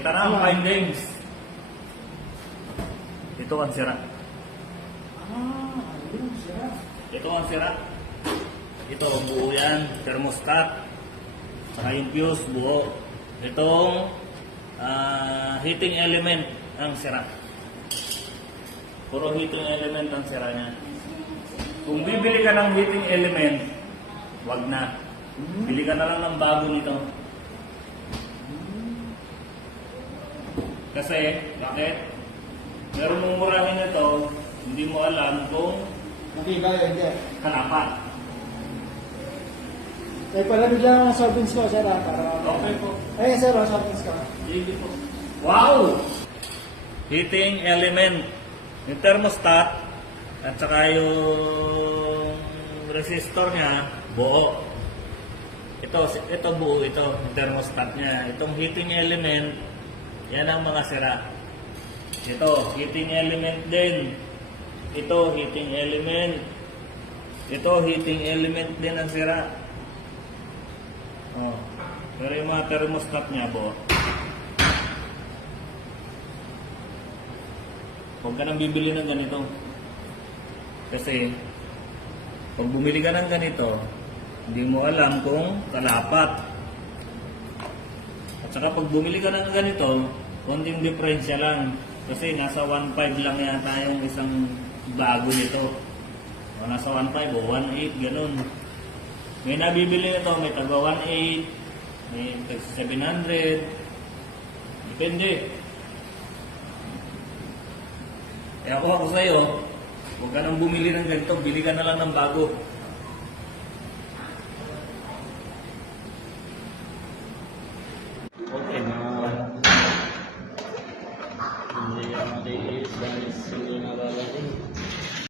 Ito na ang findings. Ito ang sira. Ayun, sira. Ito ang sira. Ito, buo yan. Thermostat. Saka yung fuse, buo. Itong heating element ang sira. Puro heating element ang sira niya. Kung bibili ka ng heating element, wag na. Bili ka na lang ng bago nito. Kasi, bakit? Meron mong murahin ito, hindi mo alam kung Matibay, hindi. kalapat. Eh, pala bigyan ang softings ko, sir, para... Okay po. Ayun, sir, ang softings ko. Sige po. Wow! Heating element. Yung thermostat at saka yung resistor niya, buo. Ito buo ito, yung thermostat niya. Itong heating element, yan ang mga sira. Ito, heating element din. Ito, heating element. Ito, heating element din ang sira. Oh. Pero yung mga thermostat niya, buo. Huwag ka nang bibili ng ganito. Kasi, pag bumili ka ng ganito, hindi mo alam kung kalapat. At saka pag bumili ka ng ganito, konting diferensya lang. Kasi nasa 1.5 lang yata yung isang bago nito. O nasa 1.5 o 1.8, ganun. May nabibili nito, may taga 1.8, may taga 700. Depende. Kaya ako sa'yo, huwag ka nang bumili ng ganito, bili ka na lang ng bago.